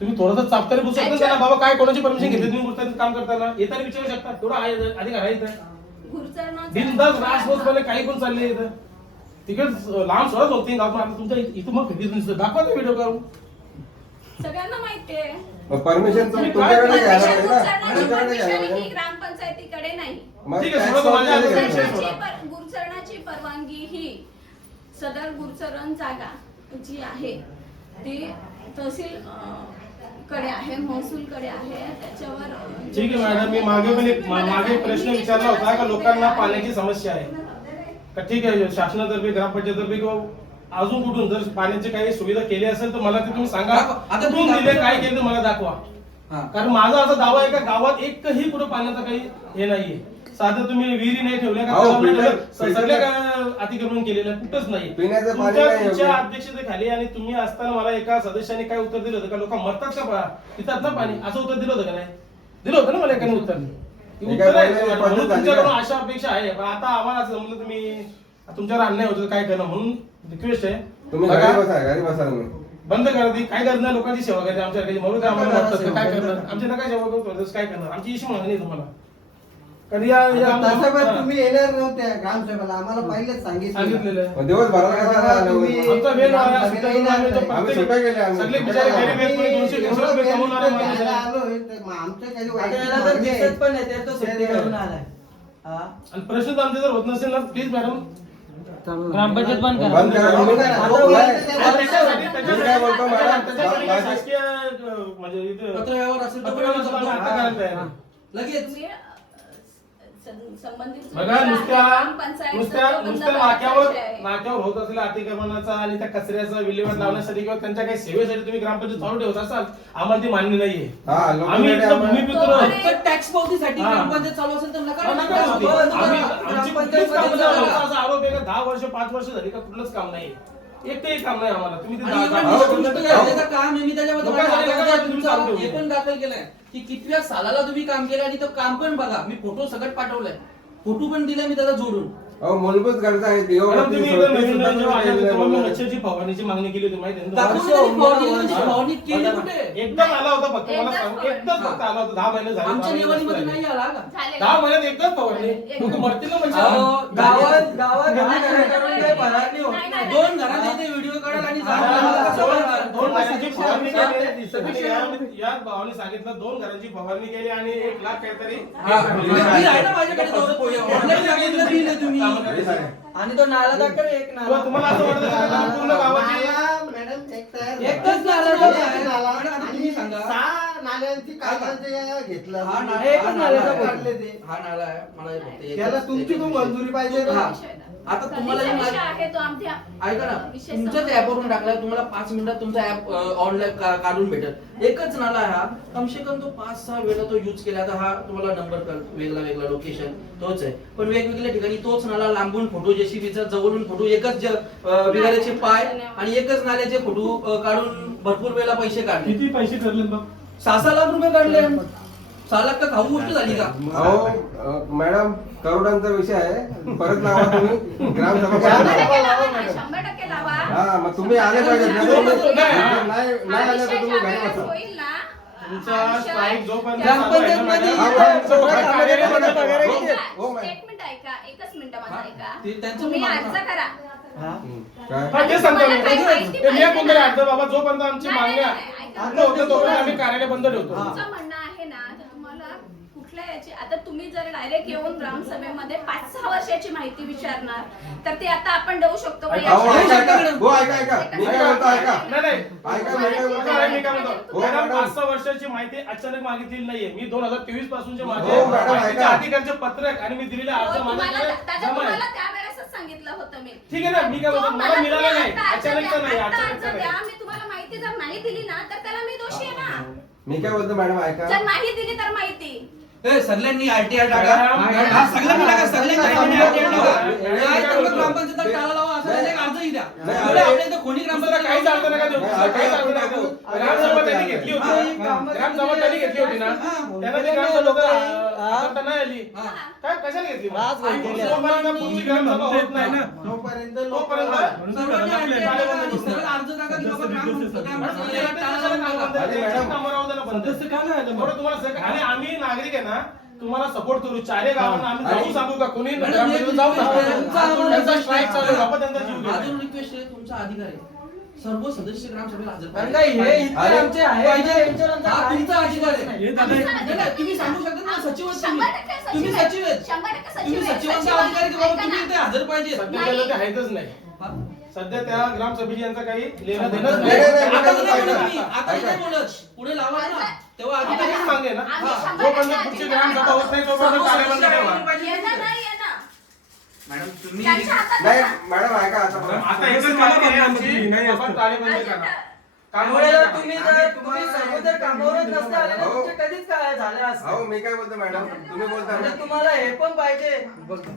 तुम्ही थोडंसं चापतरी पुसत नाही ना बाबा काय कोणाची परमिशन घेतली तुम्ही गुरुचं काम करताना येताना विचारू शकता तेवढा अधिकार आहे इथं. बिनधास्त रासरोसपणे काही पण चालले इथं तिकडे लांब सोडत होते तुमच्या इथं मग दाखवा ना व्हिडिओ करून सगळ्यांना माहितीये. परमिशन तुमच्याकडे घ्यायला पाहिजे ना. तुमच्याकडे घ्यायला ही पाहिजे. ग्रामपंचायतीकडे नाही. मग ठीक आहे, tax सोडा माझ्या वगैरे हातात घ्यायला विषय पाहिजे. गुरचरणाची परवानगी ही सदर गुरचरण जागा जी आहे ती तहसील कडे आहे महसूल कडे आहे त्याच्यावर ठीक आहे मॅडम मी मागे पण एक प्रश्न विचारला होता का लोकांना पाण्याची समस्या आहे का ठीक आहे शासनातर्फे ग्रामपंचायतर्फे किंवा अजून कुठून जर पाण्याची काही सुविधा केली असेल तर मला ते तुम्ही सांगा. आता तुम्ही दिले काय केलं तर मला दाखवा. कारण माझा असा दावा आहे का गावात एकही कुठं पाण्याचा काही हे नाहीये. साधं तुम्ही विहिरी नाही ठेवल्या का सगळ्या अतिक्रमण केलेलं कुठंच नाही. पिण्याचं पाणी नाही तुमच्या अध्यक्षतेखाली आणि तुम्ही असताना मला एका सदस्याने काय उत्तर दिलं होतं का लोक मरतात का पितात ना पाणी असं उत्तर दिलं होतं का नाही दिलं होतं ना मला एकाने उत्तर. उत्तर आहे म्हणून तुमच्याकडून अशा अपेक्षा आहे पण आता आम्हाला जमलं तुम्ही तुमच्यावर अन्याय होतो काय करणं म्हणून रिक्वेस्ट आहे तुम्ही घरी बसा तुम्ही. बंद करा ती काय करणार लोकांची सेवा करायची आमच्या म्हणून आम्हाला वाटतं काय करणार आमच्या काय सेवा करतो काय करणार आमची इशू मागणी तुम्हाला तसं तुम्ही येणार नव्हत्या ग्रामसभेला आम्हाला पहिलेच सांगितलेलं आहे. दिवसभरात कशाला आले होते? आमचा वेळ वाया, सुट्ट्या करून आम्ही तो आम्ही सुट्ट्या केल्या आम्ही. सगळे बिचारे गरीब आहेत, कोणी 200-300 रुपये कमवणारे माणूस आहे. आणि प्रश्न आमचे जर होत नसेल ना प्लीज मॅडम ग्रामपंचायत बंद करा. बंद करा. बंद करा. त्याच्यासाठी काय बोलतो मॅडम? त्याच्यासाठी माझी- शासकीय म्हणजे इथं पत्रव्यवहार असेल तर पत्रव्यवहार सुद्धा आता करायला तयार आहे. लगेच तुम्ही, संबंधित जो बघा आहे, नुसत्या ग्रामपंचायतचा नुसत्या जो बंद नुसत्या करायचा नाक्यावर विषय आहे. नाक्यावर होत असलेल्या अतिक्रमणाचा आणि त्या कचऱ्याचा विल्हेवाट लावण्यासाठी किंवा त्यांच्या काही सेवेसाठी तुम्ही ग्रामपंचायत चालू ठेवत असाल आम्हाला ते मान्य नाहीये. हा, आम्ही लोकांकडे इथं आम्हाला- भूमिपुत्र फक्त टॅक्स पावतीसाठी हा. ग्रामपंचायत चालू असेल तर नका नका होती. आमची कुठलीच कामं ग्रामपंचायत नाही. आमचा असा आरोप आहे का 10 वर्ष 5 वर्ष झाली का कुठलंच काम नाही एकही काम नाही आम्हाला तुम्ही ते आणि दाखवा. इव्हन दुसरं गोष्ट काय, त्याचं काम आहे, मी त्याच्यामध्ये लोकांसाठी माझ्या नका हातात तुम्ही तुमचं चालू हे पण दाखल केलंय की कितव्या सालाला तुम्ही काम केलं आणि तो काम पण बघा मी फोटो सगळं पाठवलाय फोटो पण दिला मी त्याला जोडून. अहो मूलभूत गरजा आहेत. मॅडम, तुम्ही इथं नवीन सुद्धा जेव्हा आले होते तेव्हा मी तुम्ही मच्छरची फवारणीची मागणी केली होती माहिती आहे ना दाखवून तुम्हाला? त्यांनी फवारणी केली, फवारणी केली कुठे? एकदाच आला होता फक्त मला एकदाच सांग फवारणी. एकदाच फक्त आला होता 10 महिने झाले आमच्या 12 महिने निवडीमध्ये झाले. नाही आला का? झालेलं. 10 महिन्यात एकदाच फवारणी एकदाच. लोकं मरतील ना म्हणजे अहो, गावात नाही, नाही. दोन घरात येते व्हिडिओ काढाल आणि दोन घरांची फवारणी केली या भावाने सांगितलं 2 घरांची फवारणी केली आणि 1 लाख काहीतरी बिल आहे ना माझ्याकडे ऑनलाईन सांगितलं बिल आहे तुम्ही. आणि तो नाला दाखल एक किंवा तुम्हाला असं वाटतं का तुम्ही पूर्ण गावाची एकच नाला मॅडम, तुम्ही सांगा नाल्यांची कामांचे घेतलं हा नाला एकच नाल्याचा काढले बोलले ते हा नाला आहे मला फक्त एकच- त्याला तुमची तो मंजुरी पाहिजे ना. हा. आता तुम्हाला कधीचा जे विषय आहे तो आमच्या ऐका ना विषय तुमच्याच संपला. ऍपवरून टाकलाय तुम्हाला 5 मिनिटात तुमचा ऍप ऑनलाईन काढून भेटेल एकच नाला आहे हा कमसे कम तो 5-6 वेळा तो यूज केला आता हा तुम्हाला नंबर वेगळा वेगळा लोकेशन तोच आहे पण वेगवेगळ्या ठिकाणी तोच नाला लांबून फोटो जेसीबीचा जवळून फोटो एकच विगाऱ्याचे पाय आणि एकच नाल्याचे फोटो काढून भरपूर वेळा पैसे काढले किती पैसे ठरले मग 6 लाख रुपये काढले 6 लाख का खाऊ गोष्ट झाली का अहो मॅडम करोडांचा विषय आहे परत लावा तुम्ही ग्रामसभा 100% लावा हा मग तुम्ही आले पाहिजे ना. तुम्ही- नाही नाही आले तर तुम्ही घरी आयुष्याच्या बसा. होईल ना तुमचा आयुष्यात- स्ट्राईक जोपर्यंत ग्रामपंचायतमध्ये चालू आहे ना, मॅडम, सगळं कामाला पगार आहे. ऐका, हो, मॅडम. एक मिनिट ऐका एकच मिनिट माझा ऐका ते त्यांचं तुम्ही पण अर्ज मागणं. करा काय हा, तेच सांगतो मी. तुम्हाला काही माहिती मी पाहिजे कोणतरी ना? अर्ज बाबा जोपर्यंत आमची नाही, मागण्या नाही, नाही, ऐका. पूर्ण होते तोपर्यंत आम्ही कार्यालय बंद ठेवतो तुमचं म्हणणं आहे ना तर तुम्हाला कुठल्या याची आता तुम्ही जर डायरेक्ट येऊन ग्रामसभेमध्ये 5-6 वर्षाची माहिती विचारणार तर ते आता आपण देऊ शकतो का? अहो, याच्या- ऐका, ऐका. हो, ऐका, ऐका. मी काय म्हणतो, ऐका. नाही नाही ऐका, मी काय म्हणतो. बघा, मी काय म्हणतो हो, मॅडम मॅडम. 5-6 वर्षाची माहिती अचानक मागितलेली नाहीये मी 2023 पासूनचे माझे हो, मॅडम, माहितीचे ऐका. अधिकारचे पत्रक आणि मी दिलेले अर्ज हो, तुम्हाला माझ्याकडे दादा जमा आहे. तुम्हाला त्यावेळेसच सांगितलं होतं मी ठीक आहे ना मी काय तो म्हणतो मला मिळालं तुम्ही नाही आता अर्ज अचानकचं द्या, नाही आता अचानकचं अर्ज द्या. नाही मी तुम्हाला माहिती जर नाही दिली ना तर त्याला मी दोषी आहे ना मी काय बोलतो मॅडम ऐका जर नाही दिली तर माहिती सगळ्यांनी आरटीआय टाका हा, सगळ्यांनी टाका सगळ्यांनी आरटीआय टाका काय तर मग ग्रामपंचायत टाळा लावा असं नाही का अर्जही द्या एवढं आपल्या इथं कोणी दुसरं ग्रामपंचायत काहीच अर्थ नका देऊ काहीच अर्थ नका देऊ ग्रामसभा त्यांनी घेतली होती ग्रामसभा त्यांनी घेतली होती ना त्यांना ते ग्रामसभा नाही आली काय कशाला घेतली मग? जोपर्यंत पुढची ग्रामसभा होत नाही ना तोपर्यंत तोपर्यंत सर्वांनी RTI टाका. सरळ अर्ज टाका की बाबा ग्रामपंचायत टाळा लावा. आणि आम्ही नागरिक आहे ना तुम्हाला सपोर्ट करू चारही गावांना आम्ही जाऊ सांगू का कोणी मॅडम, ग्रामपंचायतीत जाऊ तुमचा त्यांचा स्ट्राईक चालू आहे, बाबा त्यांचा जीव माझं घेतोय. रिक्वेस्ट आहे तुमचा अधिकार आहे सर्व सदस्य ग्रामसभेला हजर कारण पाहिजे. काय हे इतके अरे, आमचे आहे पाहिजे. यांच्यावर हा तुमचा अधिकार आहे आमचा नाही, अधिकार नाही, तुम्ही सांगू शकता ना सचिव आहेत 100% सचिव तुम्ही आहेत. सचिव आहेत 100% सचिव तुम्ही आहेत. सचिवांचा सचिव अधिकार आहे की बाबा ऐका तुम्ही ना. इथे हजर पाहिजे सध्या त्याला ते आहेतच नाही हा? सध्या त्या ग्रामसभेची यांचं काही लेणं देणंच नाही, नाही नाही, नाही. आता तर नाही बोलत ऐका. तुम्ही आता तर नाही बोलत पुढे लावा ना तेव्हा आता अधिकार हेच मागणी आहे ना आम्ही हा. 100% जोपर्यंत पुढची ग्रामसभा होत नाही तोपर्यंत कार्यबंद ठेवा येणं नाही येणं. मॅडम तुम्ही त्यांच्या हातात नाही आहे. मॅडम ऐका आता आता एकच मागणी आहे आमची, आपण ताळेबंद करा त्यामुळे जर तुम्ही सर्व जर कामावरच नसते आले ना, हो. तुमचे कधीच काय झाले असते अहो मी काय बोलतो मॅडम तुम्ही बोलता म्हणजे ना तुम्हाला हे पण पाहिजे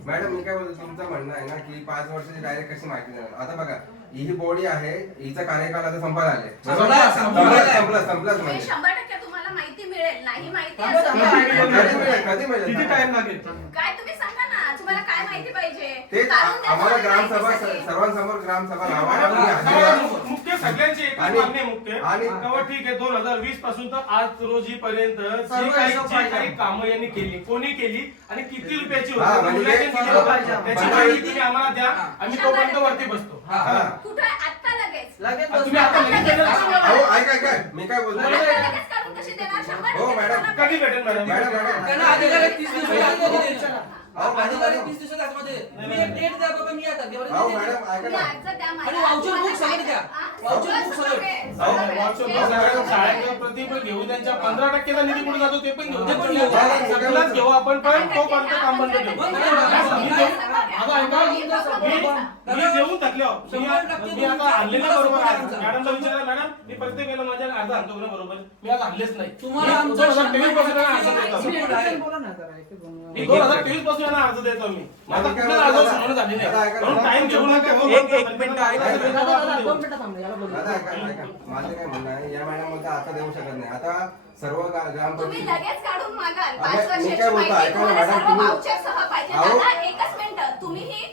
मॅडम मी काय बोलतो तुमचं म्हणणं आहे ना की 5 वर्षाची डायरेक्ट कशी माहिती देणार आता बघा ही बॉडी आहे हिचा कार्यकाल आता संपायला आले संपलाच हे म्हणजे 100% तुम्हाला माहिती मिळेल नाही माहिती थांबा, असेल थांबा. कधी मिळेल किती टाइम लागेल काय तुम्ही सांगा ना तुम्हाला काय माहिती पाहिजे तेच काढून द्या आम्हाला तुम्हाला ग्रामसभा माहितीसाठी. सर्वांसमोर ग्रामसभा लावा तुम्ही हजर राहा. मुख्य सगळ्यांची एकच आणि- मागणी आहे मुख्य आणि- कवा ठीक आहे 2020 पासून तर आज रोजी पर्यंत सर्व जी हिशोब पाहिजे. काही कामं यांनी केली कोणी केली आणि किती रुपयाची हा, होती म्हणजे मुलांनी किती सर्व होतं? पाहिजे. त्याची पंधरा- माहिती तुम्ही आम्हाला द्या आम्ही तोपर्यंत वरती बसतो हा. हा. कुठं आत्ता लगेच लगेच तुम्ही आता लगेच देणार का? अहो ऐका मी काय बोलतो आत्ता लगेच काढून कशी देणार 100% हो, मॅडम. तुम्हाला कधी भेटेल मॅडम मॅडम त्यांना अधिकार आहे 30 दिवसाच्या आतमध्ये द्यायचा. अहो, मॅडम, अधिकार आहे मॅडम. 30 दिवसाच्या आतमध्ये तुम्ही एक डेट द्या बाबा मी आता अहो मॅडम ऐका तुम्ही ना अर्ज द्या मला. आणि voucher book तुम्हाला सगळं काय- द्या. हा? voucher book सगळं सगळं. सगळं. अहो, सगळं. वॉट्सअप हे सगळ्या शाळेत प्रति पण घेऊ त्यांच्या 15% चा निधी कुठे जातो ते पण घेऊ ते पण घेऊ. सगळंच घेऊ आपण पण तोपर्यंत काम बंद ठेवू मग मी देऊ- माझं ऐका मी देऊन थकलो मी आता आणलेला बरोबर आज मॅडमला विचारला मॅडम मी प्रत्येक वेळेला माझ्या अर्ज आणतो ना बरोबर मी आज आणलेच नाही तुम्हाला मी आमचा 2023 पासून अर्ज देतो support आहे. मी 2023 पासून यांना अर्ज देतो मी माझा कुठला अर्ज सुनावणी झाली नाही म्हणून टाइम घेऊ नका एक मिनिट ऐका. दादा ऐका माझं काय म्हणणं आहे या मॅडम मध्ये आता देऊ शकत नाही आता सर्व तुम्ही ग्रामपंचायत लगेच काढून मागाल अगं, 5 मी वर्षाची काय बोलतो, माहिती ऐका ना, तुम्हाला मॅडम, सर्व तुम्ही- voucher सह पाहिजे अहो. दादा एकच मिनिट तुम्हीही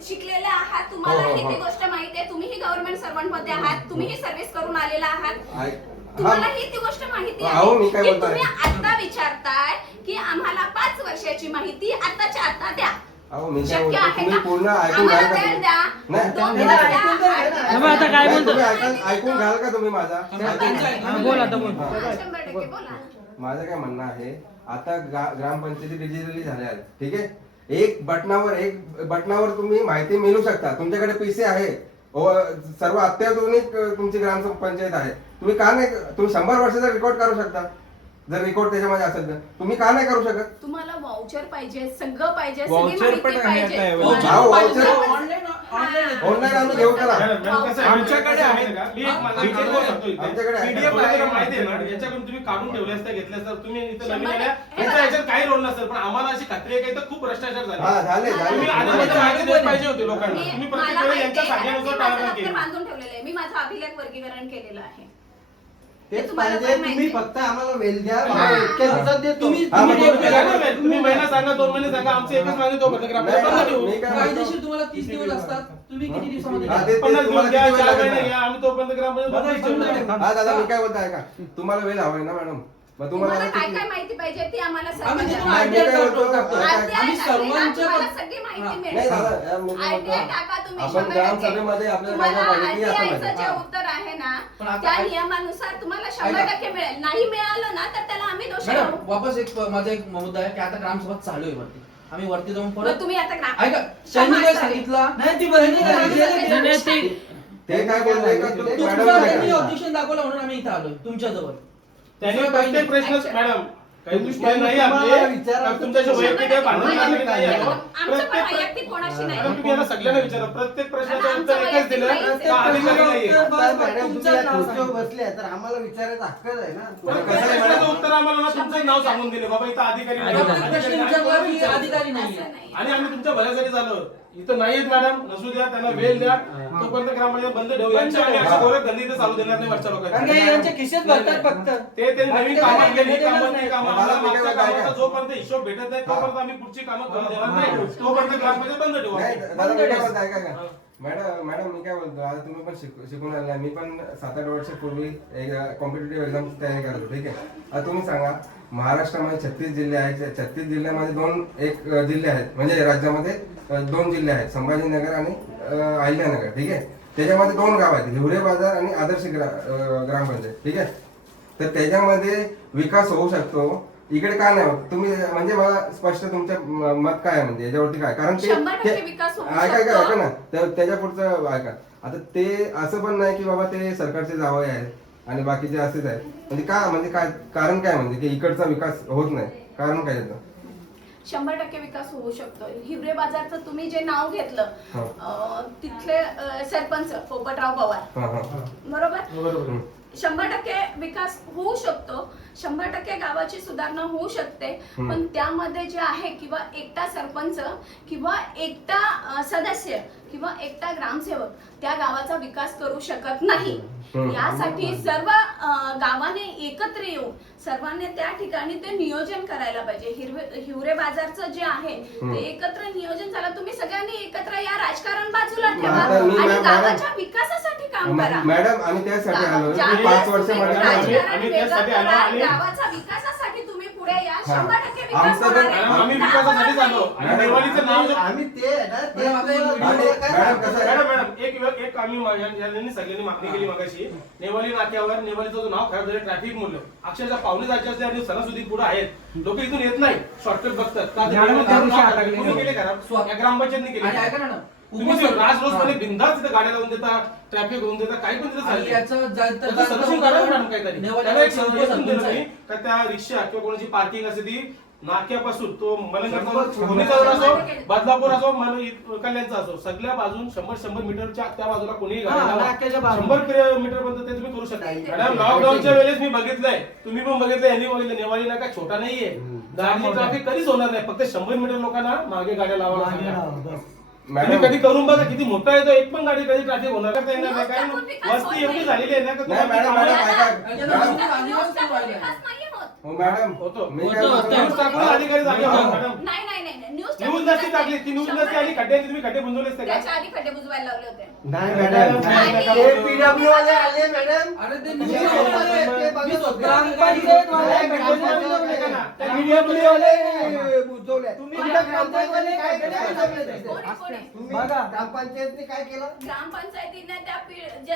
शिकलेले आहात तुम्हाला हो, हो, ही ती हो. गोष्ट माहिती आहे तुम्हीही गव्हर्नमेंट सर्वंट मध्ये आहात तुम्हीही सर्व्हिस करून आलेला आहात ऐक- तुम्हाला हा. ही ती गोष्ट माहिती अहो, मी आहे काय की बोलतोय? तुम्ही आता विचारताय की आम्हाला 5 वर्षाची माहिती आताच्या आता द्या अहो मी काय शक्य बोलतो आहे तुम्ही का पूर्ण ऐकून आम्हाला घ्याल का वेळ तुम्ही? द्या नाही. 2 नाही, दिवस ऐकून तर घ्या ना. द्या मग आता काय नाही, तुम्ही बोलतो? ऐकून घ्याल का तुम्ही माझा बोल आता बोल. 100% बोला माझं काय म्हणणं आहे आता ग्रामपंचायती डिजिटली झाल्या आहेत ठीक आहे एक बटनावर तुम्ही माहिती मिळू शकता तुमच्याकडे पीसी आहे सर्व अत्याधुनिक तुमची ग्रामपंचायत आहे तुम्ही का नाही, तुम्ही 100 वर्षाचा रेकॉर्ड करू शकता जर रेकॉर्ड त्याच्यामध्ये असेल तर, तुम्ही का नाही करू शकत? तुम्हाला वाउचर पाहिजे, सगळं पाहिजे, Voucher सगळी माहिती पण आहे पाहिजे. आता तुम्हाला भाऊ, वाउचर voucher पाहिजे. ऑनलाईन आम्ही घेऊ त्याला. मॅडम, मॅडम, कसं आहे? आमच्याकडे आहे. का? मी एक मला आमच्याकडे सांगू शकतो इथे. आमच्याकडे आहे. PDF वगैरे माहिती आहे ना, याच्याकडून तुम्ही काढून ठेवले असता, घेतले असता, तुम्ही इथं नवीन आल्या, हे यांच्या बघा. याच्यात काही रोल नसेल, पण आम्हाला अशी खात्री आहे की इथं खूप भ्रष्टाचार हा झाले. झाले तुम्ही झाले आधी माहिती दिली पाहिजे होती लोकांना. मी- तुम्ही मला प्रत्येक वेळी माहिती यांच्या आहे, कारण सांगण्यानुसार मी माझं टाळाटाळ दप्तर केली. बांधून ठेवलेलं आहे. मी माझं अभिलेख वर्गीकरण केलेलं आहे. तेच ते तुम्हाला पाहिजे, पण तुम्ही माहिती आहे. फक्त आम्हाला वेल द्या हा. इतक्या दिवसात देतो. तुम्ही हा, मग तुम्ही तुम्ही सांगा ना, तुम्ही महिना सांगा, 2 महिने सांगा, आमचे एकच मागणी तो बंद करा. नाही, बंद ठेवू. मी काय म्हणतो, कायदेशीर तुम्हाला 30 दिवस असतात. तुम्ही किती दिवसामध्ये हा, द्या? ते 50 तुम्हाला दिवस घ्या, किती वेळ 4 लागेल महिने ना? घ्या, आम्ही तो बंद करा, बंद ठेवू. हा दादा, मी काय बोलतो ऐका, तुम्हाला वेळ हवाय ना मॅडम, मग तुम्हाला तुम्हाला काय किती- काय माहिती पाहिजे ती आम्हाला आम्ही सर्व तिथून द्या. नाही, मी ITR काय टाकतो. बोलतो, आम्ही आम्ही सर्वांच्या तुम्हाला सगळी माहिती हा. नाही मिळेल. दादा, मी काय ITR बोलतो, टाका तुम्ही आपण 100%. ग्रामसभेमध्ये आपल्याला काय तुम्हाला काय पाहिजे ती आता RTI चं माहिती. जे हा. उत्तर आहे ना पण आता त्या ऐक- नियमानुसार तुम्हाला ऐका. 100% मिळेल. नाही मिळालं ना तर त्याला आम्ही दोषी मॅडम आहोत. वापस एक माझा एक मुद्दा आहे की आता ग्रामसभा चालू आहे वरती. आम्ही वरती जाऊन मग परत तुम्ही आता ऐका, त्यांनी काय सांगितलं नाही ती बहिणी ते काय बोलले का तुम्ही मॅडम तुमचं काय त्यांनी करा? ऑब्जेक्शन दाखवलं म्हणून आम्ही इथं आलोय तुमच्याजवळ. त्यांनी दुसरं काही प्रत्येक नाही. प्रश्न मॅडम काही दृष्टी तुम्हाला नाही आपले विचारायचं तुमच्याशी वैयक्तिक काही भांडण नाही, लागलेली नाही आहे. आमचं पण प्रत्येक वैयक्तिक कोणाशी मॅडम नाही. तुम्ही यांना सगळ्यांना विचारा, प्रत्येक प्रश्नाचं आमचं उत्तर एकच वैयक्तिक दिलं नाही. का अधिकारी नाहीये. आता मॅडम तुम्ही या खुर्चीवर बसले तर आम्हाला विचारायचा हक्कच आहे ना. प्रत्येक प्रश्नाचं उत्तर आम्हाला ना तुमचं नाव सांगून दिले, बाबा इथं अधिकारी नाही. आता प्रश्न अधिकारी विचारला की नाही. अधिकारी असं नाहीये. नाही. आणि आम्ही तुमच्या भल्यासाठी झालो इथं नाहीयेत मॅडम, नसू द्या, त्यांना वेळ द्या, तोपर्यंत ग्रामपंचायत बंद ठेवू. यांच्या आम्ही अशा गोरख धंदे इथं चालू देणार नाही वरच्या कारण लोकांना. का यांच्या खिशात भरतात फक्त. ते नवीन कामं केली, कामं ती कामं मला आम्हाला मी काय मागच्या बोलतो कामाचा ऐका. जोपर्यंत हिशोब भेटत नाही तोपर्यंत आम्ही पुढची कामं करू देणार नाही. तोपर्यंत ग्रामपंचायत बंद ठेवू नाही, आम्ही. दादा, मी काय बोलतो ऐका का? मॅडम मी काय बोलतो, आता तुम्ही पण शिकून आले, मी पण 7-8 वर्षापूर्वी एक कॉम्पिटेटिव्ह एक्झामची तयारी करत होतो, ठीक आहे. आता तुम्ही सांगा, महाराष्ट्रामध्ये 36 जिल्हे आहेत, 36 जिल्ह्यामध्ये एक जिल्हे आहेत, म्हणजे राज्यामध्ये 2 जिल्हे आहेत, संभाजीनगर आणि अहिल्यानगर, ठीक आहे. त्याच्यामध्ये 2 गाव आहेत, हिवरे बाजार आणि आदर्श ग्रामपंचायत, ठीक आहे. तर त्याच्यामध्ये विकास होऊ शकतो, इकडे का नाही होत? तुम्ही म्हणजे मला स्पष्ट तुमचं मत काय आहे, म्हणजे याच्यावरती काय? कारण 100% विकास होऊ ऐका शकतो. ना, त्याच्या पुढचं ऐका. आता ते असं पण नाही की बाबा ते सरकारचे जावई आहेत आणि बाकीचे असेच आहेत, म्हणजे का, म्हणजे काय कारण काय, म्हणजे की इकडचा विकास होत नाही, कारण काय त्याचं? 100% विकास होऊ शकतो. हिवरे बाजारचं तुम्ही जे नाव घेतलं हा. तिथले सरपंच पोपटराव पवार, हा हा बरोबर, हम्म. 100% विकास होऊ शकतो. 100% गावाची सुधारणा होऊ शकते. पण त्यामध्ये जे आहे किंवा एकटा सरपंच किंवा एकटा सदस्य किंवा एकटा ग्रामसेवक त्या गावाचा विकास करू शकत नाही. यासाठी सर्व गावाने एकत्र येऊन सर्वांनी त्या ठिकाणी ते नियोजन करायला पाहिजे. हिवरे बाजारचं जे आहे ते एकत्र नियोजन झालं. तुम्ही सगळ्यांनी एकत्र या, राजकारण बाजूला ठेवा आता मी आणि मॅडम- गावाच्या विकासासाठी काम करा. मॅडम आम्ही त्यासाठी आलो, ज्यावेळेस 5 वर्षामध्ये तुम्ही राजकारण आम्ही वेगळं त्यासाठी आलो करा, आणि- गावाच्या विकासासाठी तुम्ही पुढे या. हा. 100% विकास आमचं होणार तर- आहे. मॅडम, आम्ही विकासासाठीच आलो आणि नेवालीचं नाव जो आम्ही ते आहे ना, ते मॅडम, आता एक तुम्हाला व्हिडिओ- काय मॅडम, कसं आहे? मॅडम एक आम्ही यांनी सगळ्यांनी मागणी केली मगाशी. नेवाली नाक्यावर नेवालीचं जो नाव खराब झालं, ट्रॅफिक मूल्य अक्षरशः पावणे जायचे असले आणि सणासुदी पुढे आहेत, लोक इथून येत नाही, शॉर्टकट बघतात का ते मॅडम, नेवालीचं त्या नाव दिवशी खराब अटकले. कोणी केले खराब? या ग्रामपंचायतने केले. आणि ऐका ना, तुम्ही जे राजरोजपणे बिंदास तिथे गाड्या लावून देता, ट्रॅफिक होऊन देता, काही पण तिथे आणि चाललंय. याचं जास्त- त्याचं जास्त सर्व्हिसिंग करा उदाहरण मॅडम काहीतरी. नेवाल्या त्याला एक गावचं सर्व्हिसिंग दिलं सरपंच आहे. तुम्ही का त्या रिक्षा किंवा कोणाची पार्किंग असते ती नाक्यापासून तो पुणेचा असो, बदलापूर असो, कल्याणचा असो, सगळ्या बाजून 100 मीटरच्या त्या बाजूला कोणीही गाडी लावा. नाक्याच्या बाजूला. 100 मीटर पर्यंत ते तुम्ही करू शकता. मॅडम लॉकडाऊनच्या वेळेस मी बघितलंय, तुम्ही पण बघितलं, यांनी बघितलं, नेवाली नाका छोटा नाहीये. गाडी ट्रॅफिक कधीच होणार नाही. फक्त 100 मीटर लोकांना मागे गाड्या लावा. तुम्ही मॅडम कधी करून बघा किती मोठा आहे तो, एक पण गाडी कधी ट्रॅफिक होणार करता येणार नाही. काय वस्ती एवढी झालेली आहे ना का नाही, मॅडम, तुम्हाला मॅडम, ऐका. याच्यात मॅडम, आदिवासी नुसता राहिलाय. विकास नाहीये होत. हो मॅडम, होतो. मी काय बोलतो? न्यूज टाकून अधिकारी जागे होतात मॅडम. नाही नाही नाही नाही. न्यूज नसती टाकली, ती न्यूज नसती आली, खड्डे तुम्ही खड्डे बुंजवले असते का? त्याच्या आधी खड्डे बुजवायला लावले होते. नाही मॅडम, ते PW वाले आले मॅडम. अरे ते ते निश्चित बघत होणार होते. आहे. मी स्वतः ग्रामपंचायत वाले, त्या PW वाले बुजवले. तुमच्या ग्रामपंचायतीने काय केलं? काय जमलं ते? कोणी कोणी तुम्ही बघा. ग्रामपंचायतने काय केलं? ग्रामपंचायतीने त्या जे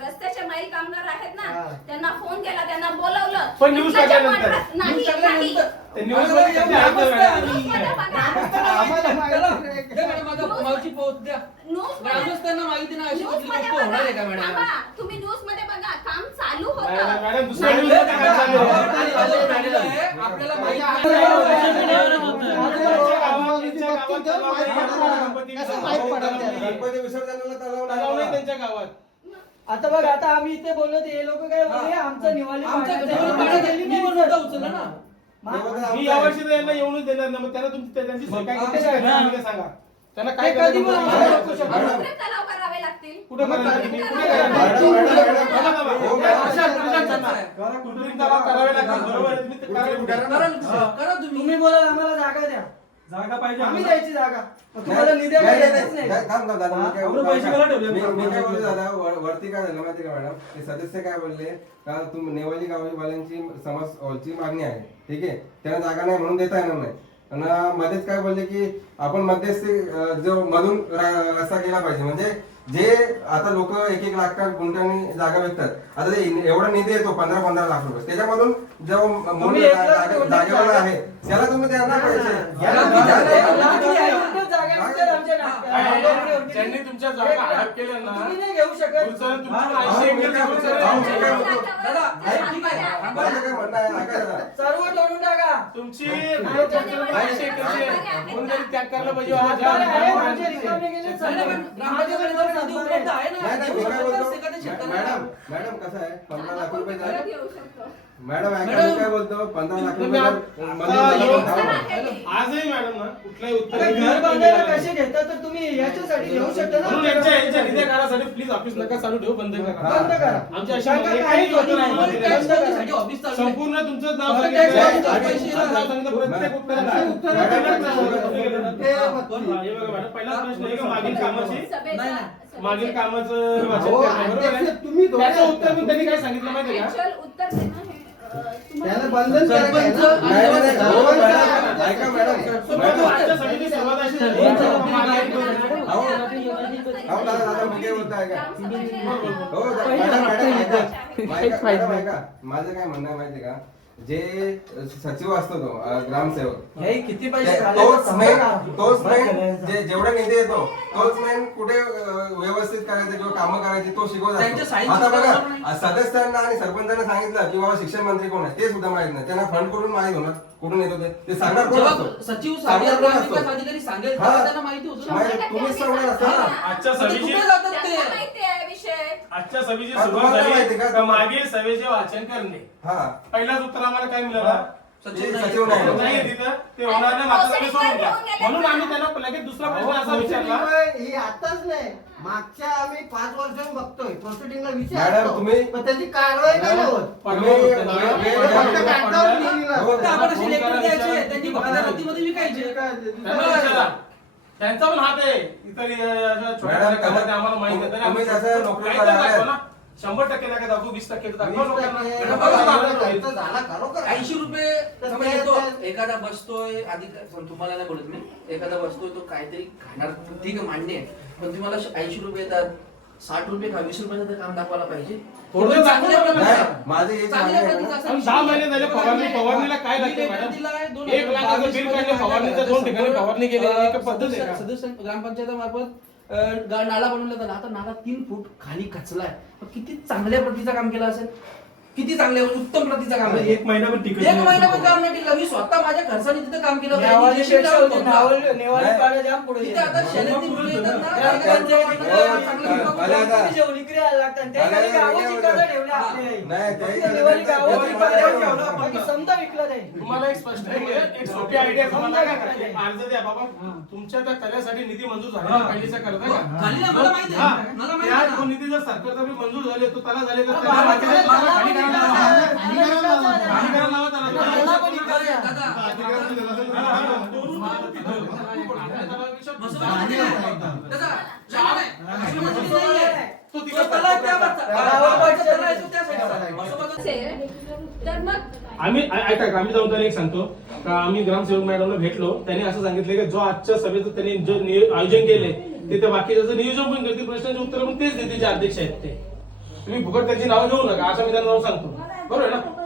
रस्त्याचे माई कामगार आहेत ना हा. त्यांना फोन केला, त्यांना बोलवलं. पण न्यूज त्याच्या टाकल्यानंतर. contract- नाही न्यूज नाही टाकल्यानंतर. ते न्यूज मध्ये किती आहेत ना मॅडम? न्यूजमध्ये बघा. आम्हाला माहिती नाही. द्या मॅडम, माझा मावशी पोहोच द्या. न्यूजमध्ये- ग्रामस्थांना माहिती नाही अशी कुठली न्यूजमध्ये गोष्ट होणार आहे का बघा. मॅडम? थांबा. तुम्ही न्यूज मध्ये बघा, काम चालू मॅडम दुसऱ्या न्यूजला काय चालू आहे? आपल्याला माहिती गणपती विसर्जनाला तलाव तलाव नाही नाही त्यांच्या गावात. आता बघ, आता आम्ही इथे बोललो हे लोक काय बोलले आमचं निवाली आमच्या पाण्याचं घरी पाणी पाणी गेली मी नाही मुद्दा बोलत. उचलला ना. मी यावर्षी तर यांना येऊनच देणार नाही. मग त्यांना त्यांची सोय काय कशी करायची आम्ही ते सांगा. त्यांना काय ते कधी पण करायचं? आम्हाला दाखवू शकतो. मॅडम. दुसरे तलाव करावे लागतील. कुठे करायचं? कुठे मॅडम, करायचं? मॅडम, कृत्रिम तलाव करावे लागतील. बरोबर आहे. तुम्ही ते करायला कुठे? करा तुम्ही. तुम्ही बोलाल आम्हाला जागा द्या, जागा पाहिजे आम्ही आम्हाला. द्यायची जागा. तुम्हाला निधी द्यायचीच नाही. थांब दादा, मी काय एवढं पैसे मला ठेवले. मी काय बोलतो दादा, वरती काय झालं माहिती का मॅडम, ते सदस्य काय बोलले का तुम्ही नेवाली गाववाल्यांची समाज हॉलची मागणी आहे, ठीक आहे, त्यांना जागा नाही म्हणून देता येणार नाही. आणि मध्येच काय बोलले की आपण मध्यस्थी जो मधून रस्ता केला पाहिजे, म्हणजे जे आता लोक 1-1 लाख गुंठ्यांनी जागा विकतात, आता ते एवढा निधी येतो 15-15 लाख रुपये, त्याच्यामधून जो मूल्य जागेवर आहे त्याला तुम्ही द्यायला पाहिजे. ज्यांनी तुमच्या जागा हडप केल्या ना, तुम्ही नाही घेऊ शकत. पुढचं तुमचं 80 एकरच्या पुढचं दादा, ठीक आहे. माझं काय म्हणणं आहे ऐका दादा. सर्व तोडून टाका. तुमची 80 एकरची कोणतरी त्याग करायला पाहिजे. बाबा, ज्या- आमचे रिकामे गेले सर्व. ग्रामपंचायतीमध्ये निधी उपलब्ध आहे ना. नाही, नाही, मी काय बोलतो, एखाद्या शेतकऱ्याला- मॅडम कसं आहे 15 लाख रुपये परत झाले. येऊ शकतो. मॅडम ऐका, मी काय बोलतो 15 लाख रुपये जर मंजूर आता झाले येऊन- तर- आजही मॅडम ना कुठल्याही उत्तर अरे घर बांधायला कसे घेतात तर तुम्ही याच्यासाठी घेऊ शकता म्हणून ना. यांच्या निधी काढासाठी प्लीज ऑफिस नका चालू ठेवू, बंद करा. बंद करा. आमची अशी कारण मागणी का काही काही होत नाही. लोकं मध्ये बंद नाही. करा. ऑफिस चालू आहे. संपूर्ण तुमचं नाव बरं, सांगितलं. काय नाव सांगितलं, प्रत्येक उत्तराला. हे बघा मॅडम, पहिला प्रश्न आहे का मागील कामाची सभेचा- मागील कामाचं वाचन हो, करणं, बरोबर आहे? अध्यक्ष, तुम्ही दोघे- त्याचं उत्तर पण त्यांनी काय सांगितलं माहिती आहे का? Actual उत्तर देणं हे त्याला तुम्हाला बंधन करायचं आहे ना. सरपंच- नाही, नाही, नाही, हो, मॅडम, मॅडम. ऐका मॅडम, पण आजच्या सभेची सुरुवात अशी झाली. अहो दादा दादा मी काय बोलतो ऐका. ग्रामसभेने- हो मॅडम मॅडम ऐका मॅडम ऐका, माझं काय म्हणणं आहे माहिती का, जे सचिव असतो तो ग्रामसेवक, हे किती पैसे तोच मेन जे जेवढा निधी येतो तोच मेन कुठे व्यवस्थित करायचं किंवा कामं करायची तो शिकवत त्यांच्या असतो. साईनची आता बरोबर बघा नाही. सदस्यांना आणि सरपंचांना सांगितलं की बाबा शिक्षण मंत्री कोण आहे ते सुद्धा माहित नाही, त्यांना फंड कुठून माहित होणार, कुठून येतो ते सांगणार कोण जेव्हा असतो? सचिव सांगणार कोण असतो? विकास अधिकारी सांगेल हा. तेव्हा त्यांना माहिती होतं ना. माहिती- तुम्हीच सांगणार असता ना. आजच्या मग ते सभेची कुठे जातात ते? त्यांना माहिती आहे विषय. आजच्या सभेची हा, सुरुवात तुम्हाला माहिती झाली का? का मागील सभेचे वाचन करणे. हा पहिलाच उत्तर आम्हाला काय मिळालं? सचिव नाही. नाही तिथं ते होणार नाही, मात्र ते सोडून द्या. म्हणून आम्ही त्यांना लगेच दुसरा प्रश्न असा विचारला. ही आताच नाही, मागच्या आम्ही 5 वर्षांनी बघतोय प्रोसिडिंगला मॅडम, विचारतो, तुम्ही- पण त्याची कारवाई नाही होत. परवा होतं ना, फक्त कागदावर लिहिलेलं हो, असतं. आपण असे लेटर द्यायचे, त्यांनी बाजारातीमध्ये विकायचे. त्यांना विचारा. त्यांचा पण हात आहे इतर छोट्या मॅडम, कामात आम्हाला माहिती आहे. तरी आम्ही तुम्ही जसं नोकरीला काहीतरी लागलाय. दाखवा ना. 100% नका दाखवू, 20% दाखवा 20% लोकांना. खर्च झाला खरोखर. 80 रुपये तर समज ते- येतो. ते- एखादा बसतोय अधिक तुम्हाला नाही बोलत मी, एखादा बसतोय तो काहीतरी खाणार, ठीक आहे मान्य आहे, पण तुम्हाला 80 रुपये येतात, 60 रुपये का 20 रुपयाचं तर काम दाखवायला पाहिजे. थोडं चांगल्या दाखवा प्रतीचा- नाही, माझे हे चांगल्या मान्य आहे प्रतीचा ना. असा पण विषय 10 नाही. महिने झाले फवारणीला काय लागते मी मॅडम? लेटर दिलाय, 1 लाखाचं बिल काढले, फवारणीचं 2 ठिकाणी फवारणी केली, एक पद्धत आहे का? सदस्य ग्रामपंचायतीमार्फत नाला बनवला, आता नाला 3 फूट खाली खचलाय. मग किती चांगल्या प्रतीचं काम केलं असेल, किती चांगल्या उत्तम प्रतीचं काम आहे. 1 महिना पण टिकत एक महिना पण काम नाही टिकलं. मी स्वतः माझ्या खर्चाने तिथे काम केलं होतं. नेवाली JCB पेक्षा लावून होती, ठेवलं. नेवाली पाड्या जाम पुढे तिथे आता शेतातली मुलं येतात ना, ग्रामपंचायतीमध्ये चांगलं पिकं अरे आता- ग्रामपंचायतीचे जेवण इकडे यायला लागतात. त्या अरे, गावाची अरे, कर्ज ठेवली आपली आई. नाही, ते- फक्त नेवाली गावाची ते- कर्ज ते- ठेवलं, बाकी समजा विकला जाईल. तुम्हाला एक स्पष्ट एक सोपी आयडिया तुम्हाला काय करायची? अर्ज द्या बाबा, तुमच्या त्या कल्यासाठी निधी मंजूर झाला पहिलीचा करता का? झाली ना, मला माहिती हा. आहे. मला माहिती त्या आहे ना. तो निधी जर सरकारचा मंजूर झाले तो त्याला झाले तर बाबा, त्याला बाबा, खाली बाबा, खाली करायला लावा. बाबा, खाली करायला लावा त्याला. त्याला पण इकडे या. दादा, मसोबा नाही आहे. दादा, चार आहे. मसोबा नाही आहे. तो तो तिकडे तलाव त्या बाजूचा. गावाचा तलाव आहे तो त्या साईडचा आहे. मसोबाचा- असेल, तर मग आम्ही ऐका का, आम्ही जाऊन त्यांना एक सांगतो का आम्ही ग्रामसेवक मॅडमला भेटलो, त्यांनी असं सांगितलं की जो आजच्या सभेचं त्यांनी जो आयोजन केले तिथे बाकीचं नियोजन पण करतील, प्रश्नांची उत्तर पण तेच देतील जे अध्यक्ष आहेत ते. तुम्ही फुकट त्याची नाव घेऊ नका असं मी त्यांना जाऊन सांगतो, बरोबर आहे ना?